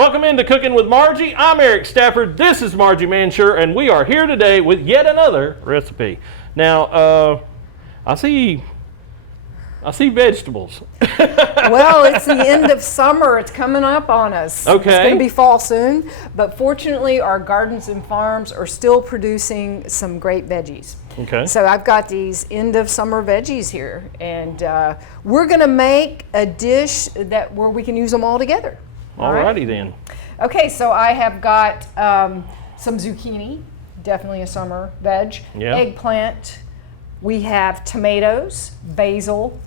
Welcome into Cooking with Margie. I'm Eric Stafford. This is Margie Mansure, and we are here today with yet another recipe. Now, I see vegetables. Well, it's the end of summer. It's coming up on us. Okay. It's going to be fall soon, but fortunately our gardens and farms are still producing some great veggies. Okay. So I've got these end of summer veggies here, and we're going to make a dish where we can use them all together. Alrighty then. Okay, so I have got some zucchini, definitely a summer veg, Yeah. eggplant, we have tomatoes, basil,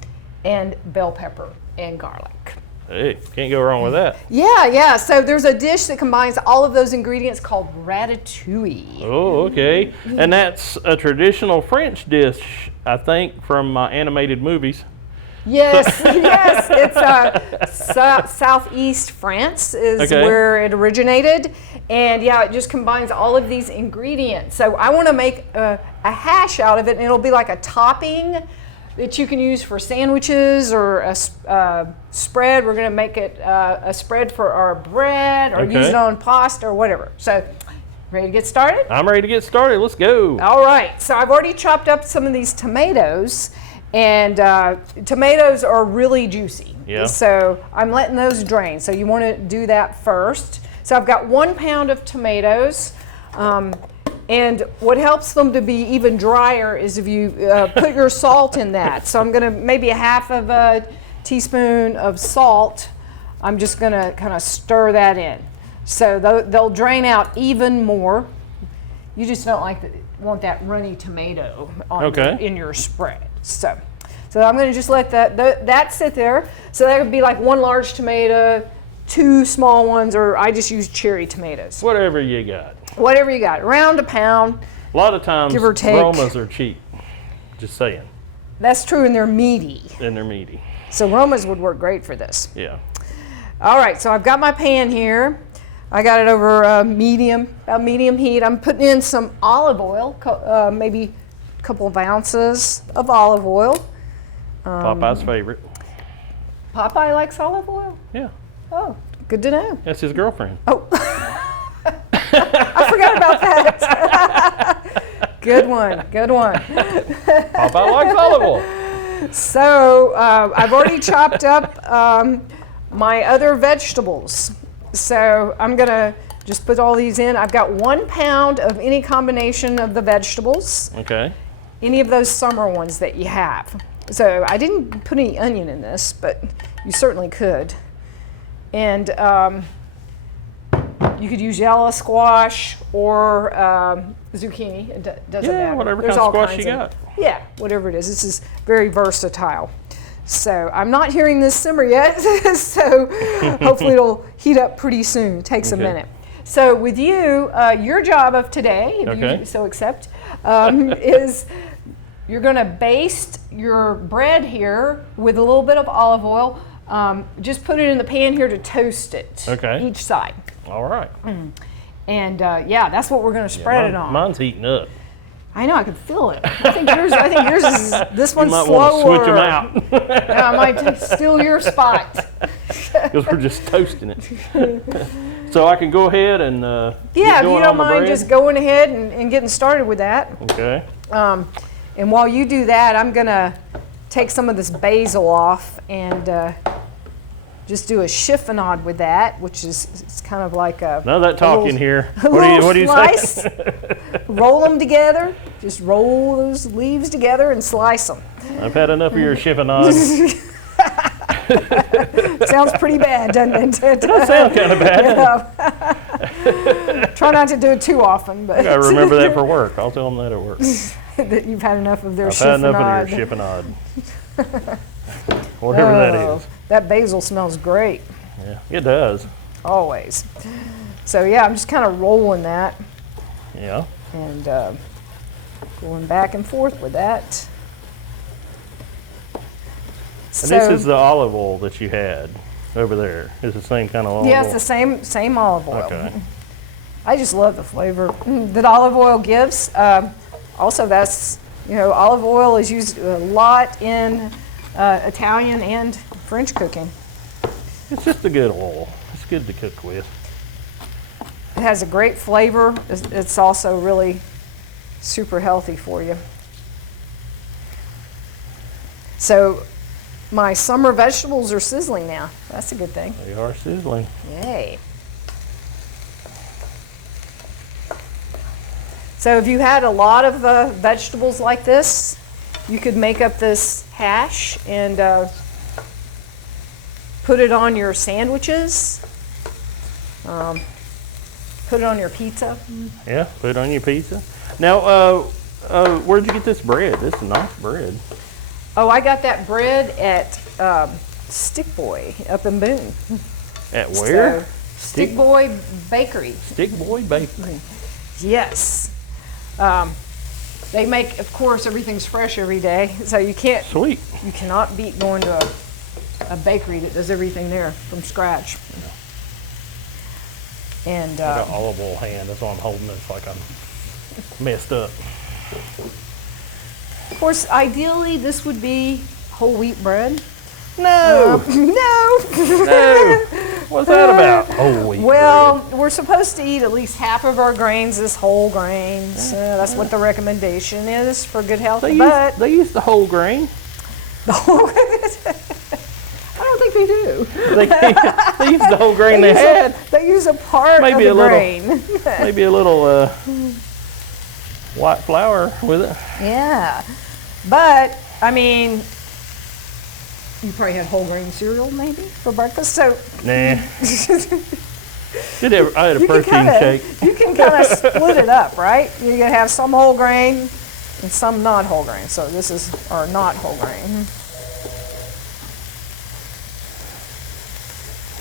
and bell pepper and garlic. Hey, can't go wrong with that. Yeah, so there's a dish that combines all of those ingredients called ratatouille. Oh, okay. And that's a traditional French dish, I think, from animated movies. Yes, it's southeast France is where it originated, and yeah, it just combines all of these ingredients. So I want to make a hash out of it, and it'll be like a topping that you can use for sandwiches or a spread. We're going to make it a spread for our bread, or use it on pasta or whatever. So, ready to get started? I'm ready to get started. Let's go. All right. So I've already chopped up some of these tomatoes. And tomatoes are really juicy. Yeah. So I'm letting those drain. So you want to do that first. So I've got 1 pound of tomatoes. And what helps them to be even drier is if you put your salt in that. So I'm going to maybe a half of a teaspoon of salt. I'm just going to kind of stir that in. So they'll drain out even more. You just don't want that runny tomato in your spread. So I'm going to just let that sit there. So that would be like 1 large tomato, 2 small ones, or I just use cherry tomatoes. Whatever you got. Whatever you got. Around a pound. A lot of times, give or take. Romas are cheap. Just saying. That's true, and they're meaty. So Romas would work great for this. Yeah. All right, so I've got my pan here. I got it over medium heat. I'm putting in some olive oil, maybe a couple of ounces of olive oil. Popeye's favorite. Popeye likes olive oil? Yeah. Oh, good to know. That's his girlfriend. Oh, I forgot about that. Good one. Popeye likes olive oil. So I've already chopped up my other vegetables. So I'm going to just put all these in. I've got 1 pound of any combination of the vegetables. Okay. Any of those summer ones that you have. So I didn't put any onion in this, but you certainly could. And you could use yellow squash or zucchini. It doesn't matter. Yeah, whatever There's kind of all squash you got. Yeah, whatever it is. This is very versatile. So I'm not hearing this simmer yet, so hopefully it'll heat up pretty soon. It takes a minute. So with you, your job of today, if you so accept, is you're going to baste your bread here with a little bit of olive oil. Just put it in the pan here to toast it. Each side. All right. And yeah, that's what we're going to spread it on. Mine's heating up. I know, I can feel it. I think yours is, this one's slower. You might want to switch them out. Yeah, I might steal your spot. Because we're just toasting it. So I can go ahead and yeah, get if you don't mind just going ahead and getting started with that. Okay. And while you do that, I'm going to take some of this basil off and just do a chiffonade with that, which is it's kind of like a none of that talking here. What do you slice? say? Roll them together. Just roll those leaves together and slice them. I've had enough of your chiffonade. Sounds pretty bad, doesn't it? It does sound kind of bad. Yeah. Try not to do it too often. But I remember that for work. I'll tell them that at work. That you've had enough of their I've chiffonade. had enough of your chiffonade. Whatever that is. That basil smells great. Yeah, it does. Always. So yeah, I'm just kind of rolling that. Yeah. And going back and forth with that. And this is the olive oil that you had over there. It's the same kind of olive oil? Yeah, it's the same olive oil. Okay. I just love the flavor that olive oil gives. Also, that's, olive oil is used a lot in Italian and French cooking. It's just a good oil. It's good to cook with. It has a great flavor. It's also really super healthy for you. So my summer vegetables are sizzling now. That's a good thing. They are sizzling. Yay. So if you had a lot of vegetables like this, you could make up this hash and put it on your sandwiches. Put it on your pizza. Yeah, put it on your pizza. Now, where'd you get this bread? This is nice bread. Oh, I got that bread at Stick Boy up in Boone. At where? So, Stick Boy Bakery. Stick Boy Bakery. Yes. They make, of course, everything's fresh every day, so you cannot beat going to a bakery that does everything there from scratch. And I got olive oil hand. That's why I'm holding it. It's like I'm messed up. Of course, ideally, this would be whole wheat bread. No. No. No. What's that about? Whole wheat Well, we're supposed to eat at least half of our grains as whole grains. That's what the recommendation is for good health. Bread. They use the whole grain. The whole I don't think they do. They use the whole grain they had. They use a part of the grain. Maybe a little white flour with it. Yeah. But, I mean, you probably had whole grain cereal maybe for breakfast. So Nah. I had a protein shake. You can kind of split it up, right? You're going to have some whole grain and some not whole grain. So this is our not whole grain.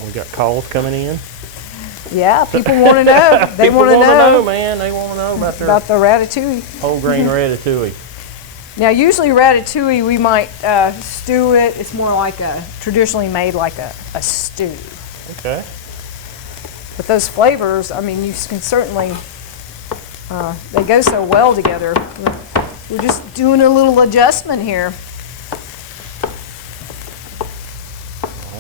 We got calls coming in. Yeah, people want to know. They want to know, man. They want to know about the ratatouille. Whole grain ratatouille. Now, usually ratatouille, we might stew it. It's more like traditionally made like a stew. Okay. But those flavors, I mean, you can certainly, they go so well together. We're just doing a little adjustment here.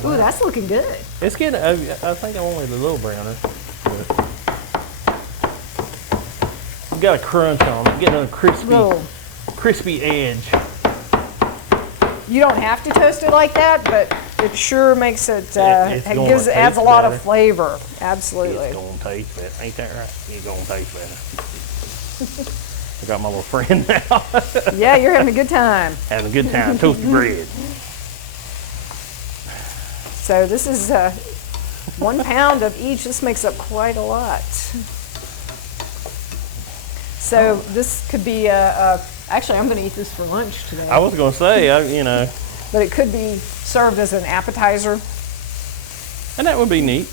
Ooh, that's looking good. It's getting, I think I'm only a little browner. We've got a crunch on it, getting a crispy edge. You don't have to toast it like that, but it sure makes it, adds a lot of flavor. Absolutely. It's going to taste better. Ain't that right? It's going to taste better. I got my little friend now. Yeah, you're having a good time. Having a good time. Toasted bread. So this is 1 pound of each. This makes up quite a lot. So this could be actually, I'm going to eat this for lunch today. I was going to say, But it could be served as an appetizer. And that would be neat.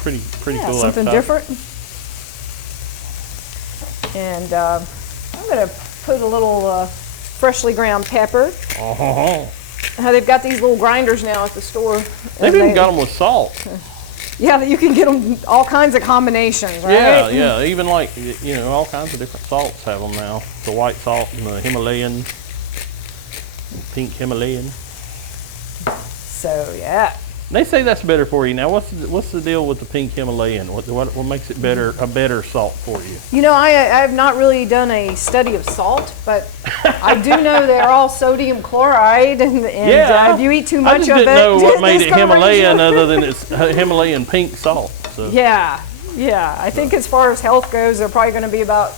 Pretty cool. Something different. And I'm going to put a little freshly ground pepper. They've got these little grinders now at the store. They've even got them with salt. Yeah, you can get them all kinds of combinations, right? Yeah. Even like, all kinds of different salts have them now. The white salt and the Himalayan, pink Himalayan. So, yeah. They say that's better for you. Now, what's the deal with the pink Himalayan? What makes it a better salt for you? I have not really done a study of salt, but I do know they're all sodium chloride, and if you eat too much of it, I just didn't know what made it Himalayan other than it's Himalayan pink salt. So. Yeah. I think as far as health goes, they're probably going to be about.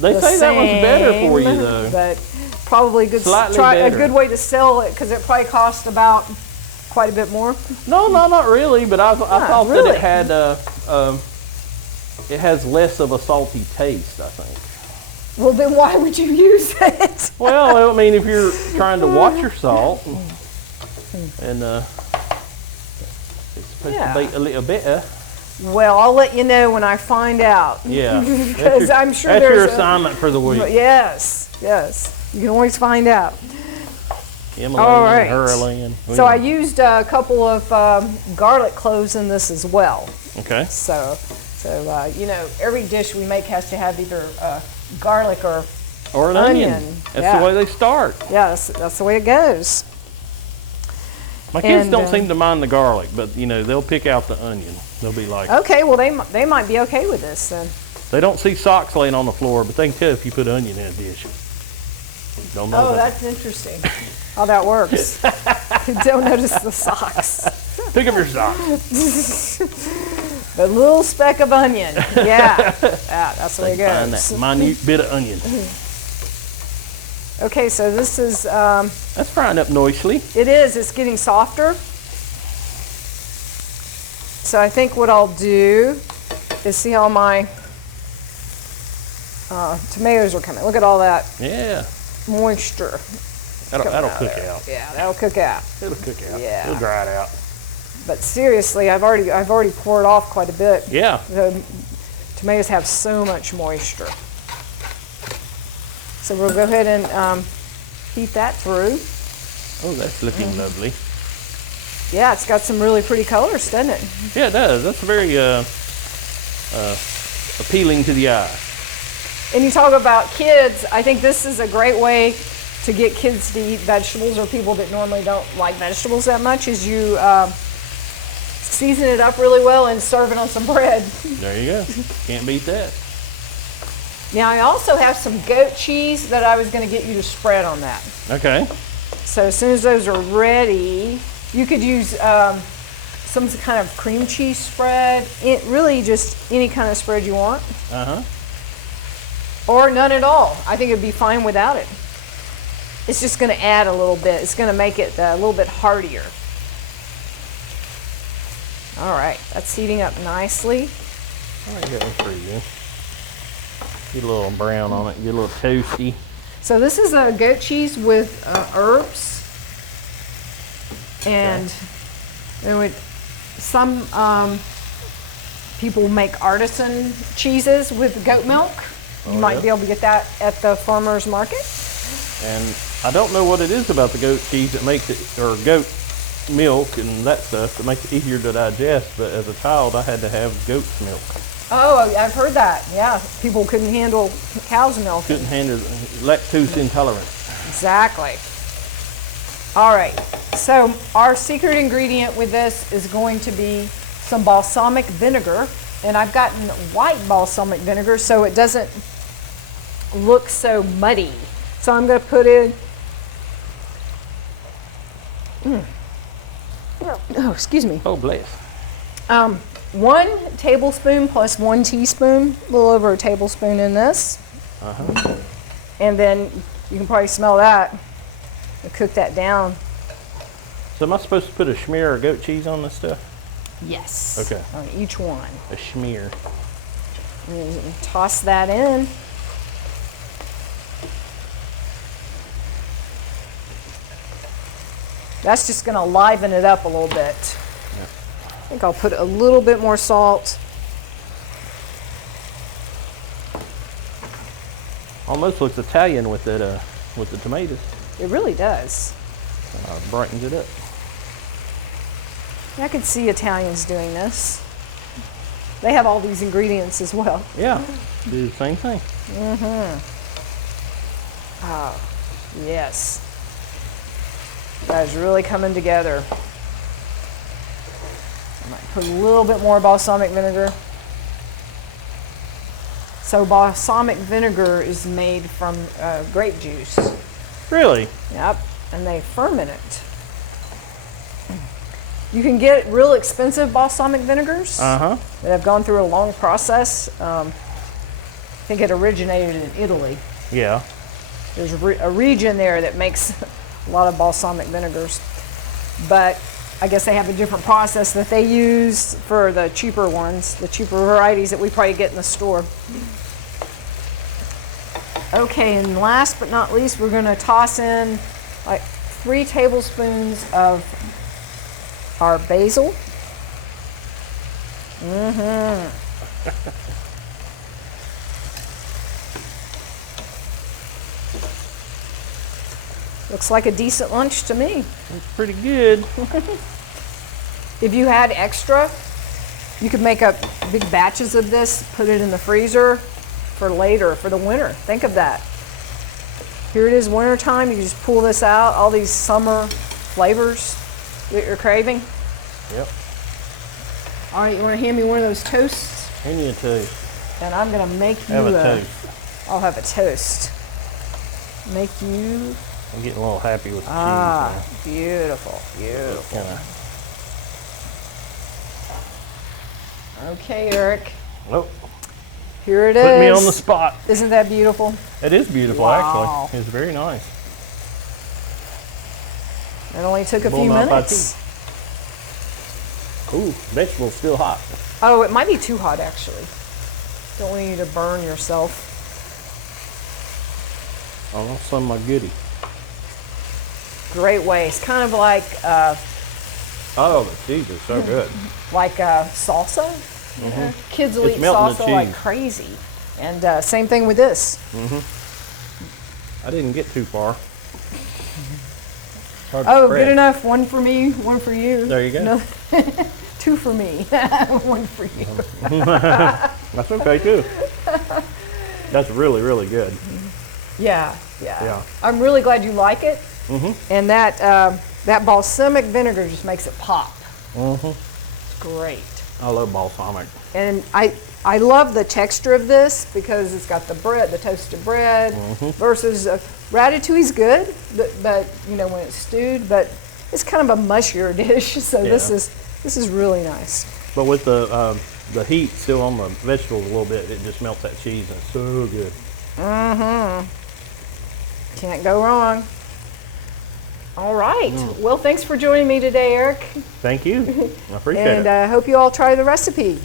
They say that one's better for you, though. But probably a good way to sell it, because it probably costs about quite a bit more. No, not really. But I thought really? that it has less of a salty taste, I think. Well, then why would you use it? Well, I mean, if you're trying to watch your salt, and it's supposed to be a little better. Well, I'll let you know when I find out. Yeah, because I'm sure that's your assignment for the week. Yes, you can always find out. Himalayan. So I used a couple of garlic cloves in this as well. Okay. So every dish we make has to have either garlic or an onion. That's the way they start. Yes, that's the way it goes. My kids And, don't seem to mind the garlic, but you know, they'll pick out the onion. They'll be like, Okay, well they might be okay with this then. they don't see socks laying on the floor, but they can tell if you put onion in a dish. Don't know Oh, that. that's interesting. How that works. Don't notice the socks. Pick up your socks. The little speck of onion. Yeah, that's the way it Find goes. that minute bit of onion. Okay, so this is, That's frying up nicely. it is, it's getting softer. So I think what I'll do is see how my tomatoes are coming. Look at all that Yeah, moisture. that'll coming cook there. out. Yeah, that'll cook out. It'll cook out. Yeah. It'll dry it out. But seriously, I've already poured off quite a bit. Yeah. The tomatoes have so much moisture. So we'll go ahead and heat that through. Oh, that's looking lovely. Yeah, it's got some really pretty colors, doesn't it? Yeah, it does. That's very appealing to the eye. And you talk about kids, I think this is a great way to get kids to eat vegetables, or people that normally don't like vegetables that much, is you season it up really well and serve it on some bread. There you go. Can't beat that. Now I also have some goat cheese that I was going to get you to spread on that. Okay. So as soon as those are ready, you could use some kind of cream cheese spread. Really just any kind of spread you want. Uh-huh. Or none at all. I think it'd be fine without it. It's just going to add a little bit. It's going to make it a little bit heartier. All right, that's heating up nicely. All right, yeah, that's pretty good. Get a little brown on it, get a little toasty. So this is a goat cheese with herbs. And some people make artisan cheeses with goat milk. You might be able to get that at the farmer's market. And I don't know what it is about the goat cheese that makes it, or goat milk and that stuff that makes it easier to digest, but as a child I had to have goat's milk. Oh, I've heard that. Yeah, people couldn't handle cow's milk. Couldn't handle lactose intolerance. Exactly. All right, so our secret ingredient with this is going to be some balsamic vinegar, and I've gotten white balsamic vinegar so it doesn't look so muddy. So I'm going to put in, oh, excuse me, Oh, bless. 1 tablespoon plus 1 teaspoon, a little over a tablespoon in this. Uh-huh. And then you can probably smell that and cook that down. So am I supposed to put a schmear of goat cheese on this stuff? Yes. Okay. On each one. A schmear. And toss that in. That's just going to liven it up a little bit. I think I'll put a little bit more salt. Almost looks Italian with it, with the tomatoes. It really does. Brightens it up. I could see Italians doing this. They have all these ingredients as well. Yeah, do the same thing. Oh, yes. That is really coming together. I might put a little bit more balsamic vinegar. So balsamic vinegar is made from grape juice. Really? Yep, and they ferment it. You can get real expensive balsamic vinegars Uh-huh. that have gone through a long process. I think it originated in Italy. Yeah. There's a region there that makes a lot of balsamic vinegars. But I guess they have a different process that they use for the cheaper ones, the cheaper varieties that we probably get in the store. Okay, and last but not least, we're going to toss in like 3 tablespoons of our basil. Looks like a decent lunch to me. It's pretty good. If you had extra, you could make up big batches of this, put it in the freezer for later, for the winter. Think of that. Here it is winter time, you just pull this out, all these summer flavors. that you're craving? Yep. All right, you want to hand me one of those toasts? Hand you a toast. And I'm gonna make you Have a toast. I'll have a toast. Make you. I'm getting a little happy with the Ah, cheese beautiful, beautiful. now. Okay, Eric. Oh, Here it is. put me on the spot. Isn't that beautiful? It is beautiful, Wow. actually. It's very nice. It only took a Bon few appetit. minutes. Ooh, vegetable's still hot. Oh, it might be too hot actually. Don't want you to burn yourself. Oh, some of my goodie. Great way. It's kind of like Oh, the cheese is so good. salsa. Kids will It's eat melting the salsa like cheese. crazy. And same thing with this. I didn't get too far. Hard to Oh, spread. good enough. One for me, one for you. There you go. No, two for me, one for you. That's okay too. That's really, really good. Yeah. Yeah. I'm really glad you like it. And that balsamic vinegar just makes it pop. It's great. I love balsamic. And I love the texture of this because it's got the bread, the toasted bread, versus ratatouille's good, but you know when it's stewed, but it's kind of a mushier dish. So Yeah. this is really nice. But with the heat still on the vegetables a little bit, it just melts that cheese and it's so good. Can't go wrong. All right. Well, thanks for joining me today, Eric. Thank you. I appreciate And it. I hope you all try the recipe.